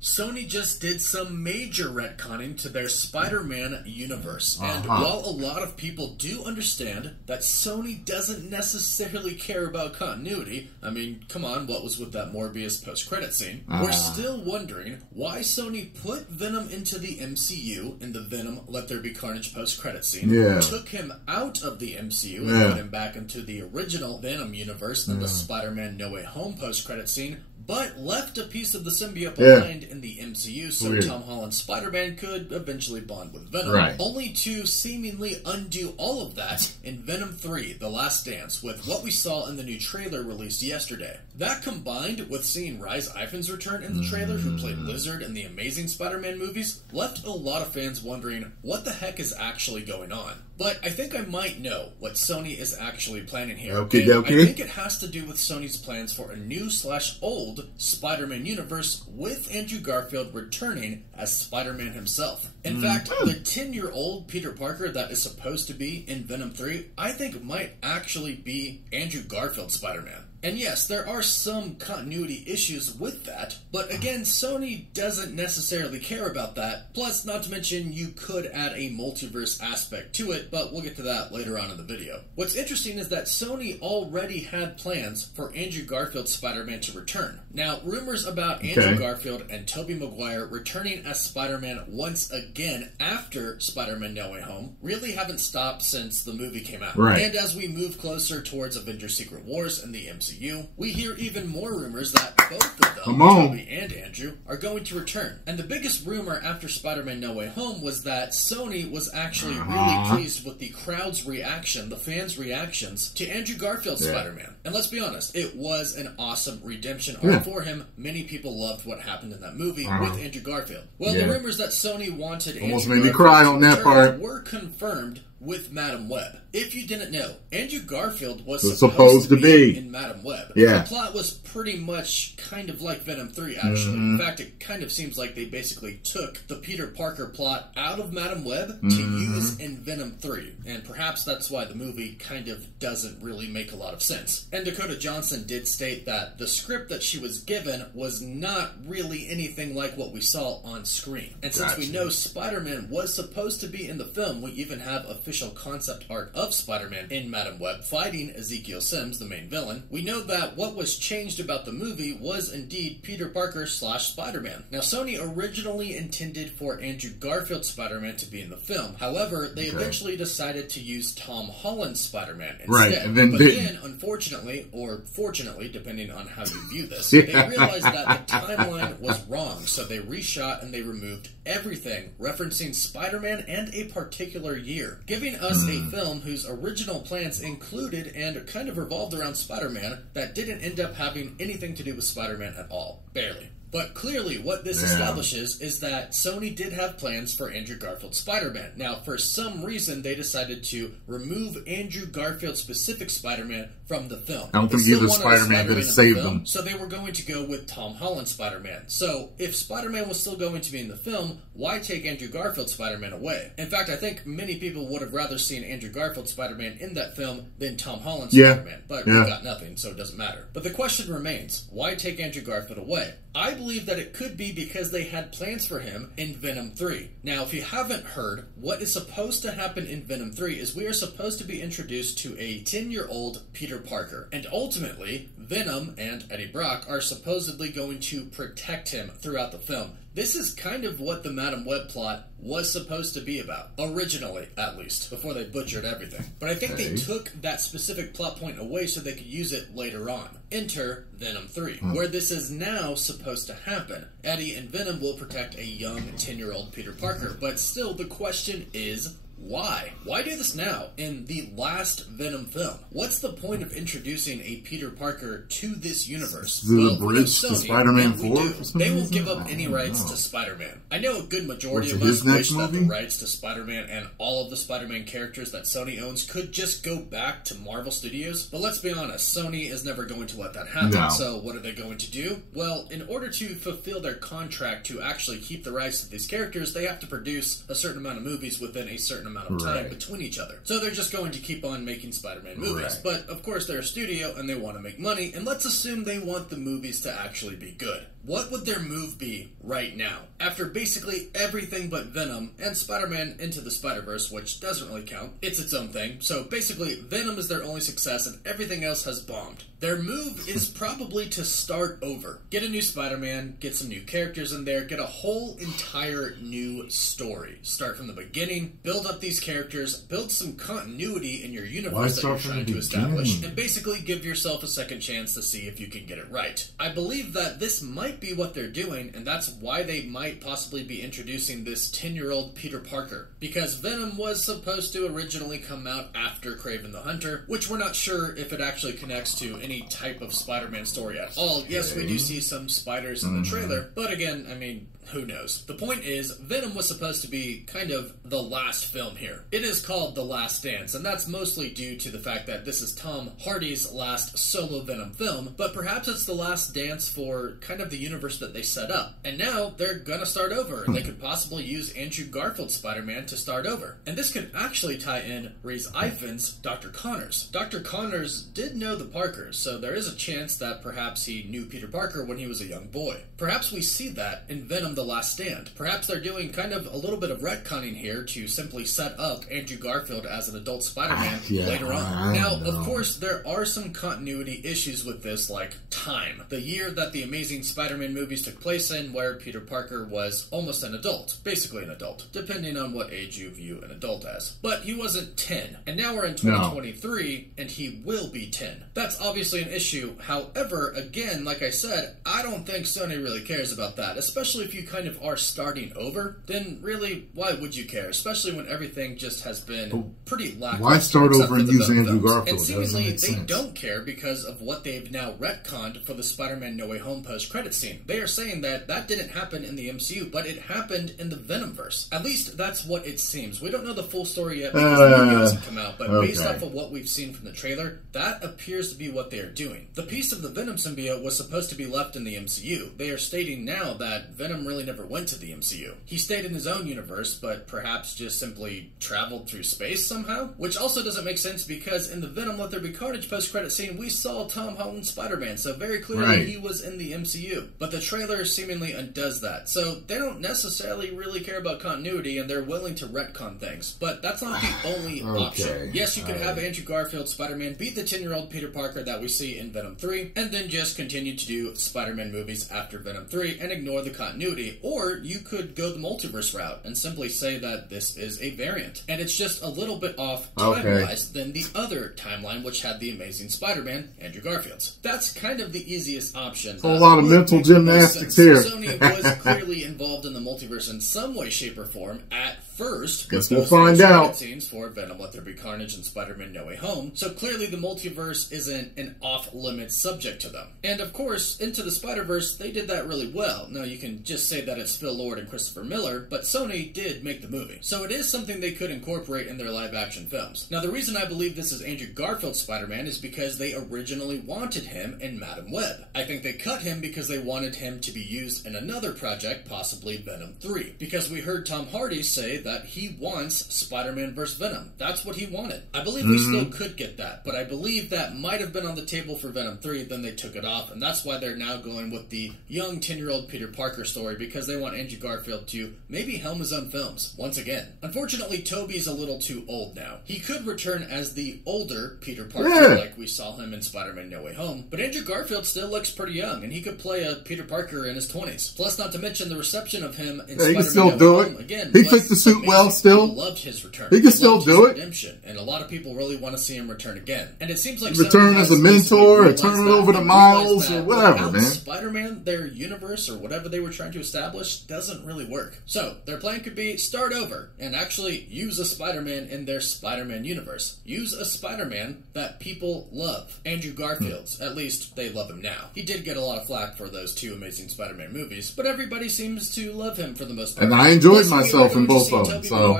Sony just did some major retconning to their Spider-Man universe. And while a lot of people do understand that Sony doesn't necessarily care about continuity, I mean, come on, what was with that Morbius post-credit scene? We're still wondering why Sony put Venom into the MCU in the Venom Let There Be Carnage post-credit scene, took him out of the MCU and put him back into the original Venom universe in the Spider-Man No Way Home post-credit scene, but left a piece of the symbiote behind in the MCU so Tom Holland's Spider-Man could eventually bond with Venom. Only to seemingly undo all of that in Venom 3, The Last Dance, with what we saw in the new trailer released yesterday. That combined with seeing Rhys Ifans return in the trailer, who played Lizard in the Amazing Spider-Man movies, left a lot of fans wondering what the heck is actually going on. But I think I might know what Sony is actually planning here. I think it has to do with Sony's plans for a new/old Spider-Man universe with Andrew Garfield returning as Spider-Man himself. In fact, the 10-year-old Peter Parker that is supposed to be in Venom 3, I think might actually be Andrew Garfield's Spider-Man. And yes, there are some continuity issues with that, but again, Sony doesn't necessarily care about that. Plus, not to mention, you could add a multiverse aspect to it, but we'll get to that later on in the video. What's interesting is that Sony already had plans for Andrew Garfield's Spider-Man to return. Now, rumors about Andrew Garfield and Tobey Maguire returning as Spider-Man once again after Spider-Man No Way Home really haven't stopped since the movie came out. And as we move closer towards Avengers Secret Wars and the MCU, we hear even more rumors that both of them, Tobey and Andrew, are going to return. And the biggest rumor after Spider-Man No Way Home was that Sony was actually really pleased with the crowd's reaction, the fans' reactions, to Andrew Garfield's Spider-Man. And let's be honest, it was an awesome redemption arc for him. Many people loved what happened in that movie with Andrew Garfield. Well, the rumors that Sony wanted Andrew Garfield to return were confirmed with Madam Web. If you didn't know, Andrew Garfield was supposed to be in Madam Web. The plot was pretty much kind of like Venom 3, actually. In fact, it kind of seems like they basically took the Peter Parker plot out of Madam Web to use in Venom 3. And perhaps that's why the movie kind of doesn't really make a lot of sense. And Dakota Johnson did state that the script that she was given was not really anything like what we saw on screen. And since we know Spider-Man was supposed to be in the film, we even have official concept art of Spider-Man in Madam Web fighting Ezekiel Sims, the main villain. We know that what was changed about the movie was indeed Peter Parker / Spider-Man. Now, Sony originally intended for Andrew Garfield's Spider-Man to be in the film. However, they eventually decided to use Tom Holland's Spider-Man instead. But then, unfortunately, or fortunately, depending on how you view this, they realized that the timeline was wrong, so they reshot and they removed everything referencing Spider-Man and a particular year, giving us a film whose original plans included and kind of revolved around Spider-Man that didn't end up having anything to do with Spider-Man at all. Barely. But clearly, what this establishes is that Sony did have plans for Andrew Garfield's Spider-Man. Now, for some reason, they decided to remove Andrew Garfield's specific Spider-Man from the film. I don't think either Spider-Man could have saved them. So they were going to go with Tom Holland's Spider-Man. So, if Spider-Man was still going to be in the film, why take Andrew Garfield's Spider-Man away? In fact, I think many people would have rather seen Andrew Garfield's Spider-Man in that film than Tom Holland's Spider-Man. But we got nothing, so it doesn't matter. But the question remains, why take Andrew Garfield away? I believe that it could be because they had plans for him in Venom 3. Now, if you haven't heard, what is supposed to happen in Venom 3 is we are supposed to be introduced to a 10-year-old Peter Parker. And ultimately, Venom and Eddie Brock are supposedly going to protect him throughout the film. This is kind of what the Madam Web plot was supposed to be about. Originally, at least, before they butchered everything. But I think they took that specific plot point away so they could use it later on. Enter Venom 3, where this is now supposed to happen. Eddie and Venom will protect a young 10-year-old Peter Parker, but still the question is, why? Why do this now, in the last Venom film? What's the point of introducing a Peter Parker to this universe? The bridge to Spider-Man 4? They won't give up any rights to Spider-Man. I know a good majority of us wish that the rights to Spider-Man and all of the Spider-Man characters that Sony owns could just go back to Marvel Studios, but let's be honest, Sony is never going to let that happen. So what are they going to do? Well, in order to fulfill their contract to actually keep the rights to these characters, they have to produce a certain amount of movies within a certain amount of time between each other. So they're just going to keep on making Spider-Man movies. But, of course, they're a studio and they want to make money, and let's assume they want the movies to actually be good. What would their move be right now? After basically everything but Venom and Spider-Man Into the Spider-Verse, which doesn't really count, it's its own thing. So basically, Venom is their only success and everything else has bombed. Their move is probably to start over. Get a new Spider-Man, get some new characters in there, get a whole entire new story. Start from the beginning, build up these characters, build some continuity in your universe that you're trying to establish, and basically give yourself a second chance to see if you can get it right. I believe that this might be what they're doing, and that's why they might possibly be introducing this 10-year-old Peter Parker. Because Venom was supposed to originally come out after Kraven the Hunter, which we're not sure if it actually connects to any type of Spider-Man story at all. Yes, we do see some spiders in the trailer, but again, I mean, who knows? The point is, Venom was supposed to be kind of the last film here. It is called The Last Dance, and that's mostly due to the fact that this is Tom Hardy's last solo Venom film, but perhaps it's the last dance for kind of the universe that they set up. And now they're gonna start over, and they could possibly use Andrew Garfield's Spider-Man to start over. And this could actually tie in Rhys Ifans' Dr. Connors. Dr. Connors did know the Parkers, so there is a chance that perhaps he knew Peter Parker when he was a young boy. Perhaps we see that in Venom The Last Stand. Perhaps they're doing kind of a little bit of retconning here to simply set up Andrew Garfield as an adult Spider-Man later on. Now, of course, there are some continuity issues with this, like time. The year that the Amazing Spider-Man movies took place in, where Peter Parker was almost an adult. Basically an adult, depending on what age you view an adult as. But he wasn't 10. And now we're in 2023, and he will be 10. That's obviously an issue. However, again, like I said, I don't think Sony really cares about that, especially if you kind of are starting over. Then really, why would you care? Especially when everything just has been pretty lackluster. Why start over and use Andrew Garfield? And seemingly they don't care because of what they've now retconned for the Spider-Man No Way Home post-credit scene. They are saying that that didn't happen in the MCU, but it happened in the Venomverse. At least that's what it seems. We don't know the full story yet because the movie hasn't come out, but based off of what we've seen from the trailer, that appears to be what they are doing. The piece of the Venom symbiote was supposed to be left in the MCU. They are stating now that Venom really never went to the MCU. He stayed in his own universe, but perhaps just simply traveled through space somehow? Which also doesn't make sense because in the Venom Let There Be Carnage post-credit scene, we saw Tom Holland's Spider-Man, so very clearly he was in the MCU. But the trailer seemingly undoes that, so they don't necessarily really care about continuity, and they're willing to retcon things. But that's not the only option. Yes, you could have Andrew Garfield Spider-Man beat the 10-year-old Peter Parker that we see in Venom 3, and then just continue to do Spider-Man movies after Venom 3 and ignore the continuity. Or you could go the multiverse route and simply say that this is a variant. And it's just a little bit off time-wise than the other timeline, which had the Amazing Spider-Man, Andrew Garfield's. That's kind of the easiest option. A lot of mental gymnastics here. Sony was clearly involved in the multiverse in some way, shape, or form at first. Guess we'll find out. Scenes for Venom Let There Be Carnage and Spider-Man No Way Home. So clearly the multiverse isn't an off-limits subject to them. And of course, Into the Spider-Verse, they did that really well. Now you can just say that it's Phil Lord and Christopher Miller, but Sony did make the movie. So it is something they could incorporate in their live-action films. Now the reason I believe this is Andrew Garfield's Spider-Man is because they originally wanted him in Madam Web. I think they cut him because they wanted him to be used in another project, possibly Venom 3. Because we heard Tom Hardy say that he wants Spider-Man vs. Venom. That's what he wanted. I believe we still could get that, but I believe that might have been on the table for Venom 3, then they took it off, and that's why they're now going with the young 10-year-old Peter Parker story, because they want Andrew Garfield to maybe helm his own films, once again. Unfortunately, Tobey's a little too old now. He could return as the older Peter Parker, like we saw him in Spider-Man No Way Home, but Andrew Garfield still looks pretty young, and he could play a Peter Parker in his 20s. Plus, not to mention the reception of him in Spider-Man No Way Home. Again, he fits the suit well still. People loved his return. He can still do it. Redemption, and a lot of people really want to see him return again. And it seems like return as a mentor, or turn it over to Miles, or whatever, man. Spider-Man, their universe, or whatever they were trying to establish, doesn't really work. So, their plan could be start over, and actually use a Spider-Man in their Spider-Man universe. Use a Spider-Man that people love. Andrew Garfield's. At least, they love him now. He did get a lot of flack for those two Amazing Spider-Man movies, but everybody seems to love him for the most part. And I enjoyed myself in both of them, so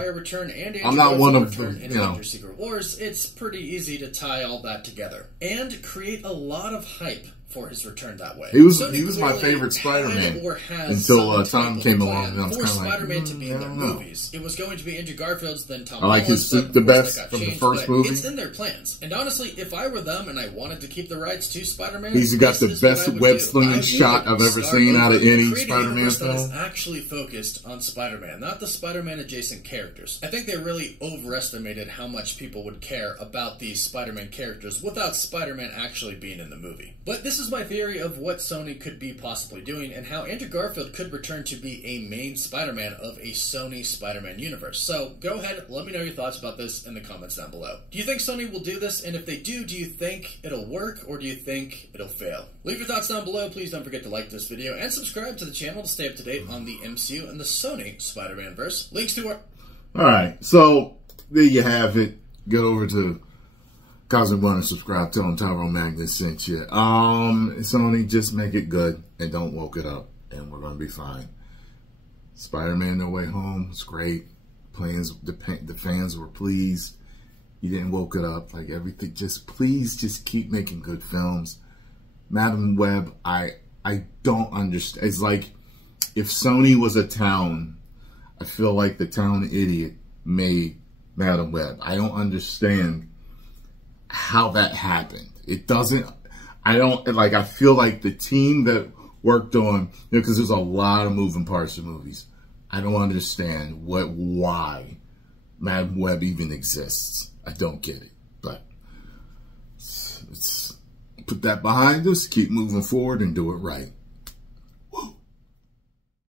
I'm not one of them, you know. Secret Wars, it's pretty easy to tie all that together. And create a lot of hype for his return that way. He was my favorite Spider-Man until Tom came along, and I was for kind of like, Spider-Man to be in their movies. It was going to be Andrew Garfield's, then Tom I like Holland's, his suit the best from the first movie. It's in their plans. And honestly, if I were them and I wanted to keep the rights to Spider-Man, he's got the best web-slinging shot I've ever seen out of any Spider-Man film. That is actually focused on Spider-Man, not the Spider-Man adjacent characters. I think they really overestimated how much people would care about these Spider-Man characters without Spider-Man actually being in the movie. But this is my theory of what Sony could be possibly doing and how Andrew Garfield could return to be a main Spider-Man of a Sony Spider-Man universe. So go ahead, let me know your thoughts about this in the comments down below. Do you think Sony will do this? And if they do you think it'll work or do you think it'll fail? Leave your thoughts down below. Please don't forget to like this video and subscribe to the channel to stay up to date on the MCU and the Sony Spider-Man verse. Links to our... Alright, so there you have it. Get over to Cosmic One and subscribe. Tell them Tyrone Magnus sent you. Sony, just make it good and don't woke it up, and we're gonna be fine. Spider-Man No Way Home was great. The fans were pleased. You didn't woke it up. Like everything, please keep making good films. Madam Web, I don't understand. It's like if Sony was a town, I feel like the town idiot made Madam Web. I don't understand how that happened. It doesn't, I feel like the team that worked on, because there's a lot of moving parts of movies. I don't understand why Madam Web even exists. I don't get it, but let's put that behind us, keep moving forward and do it right.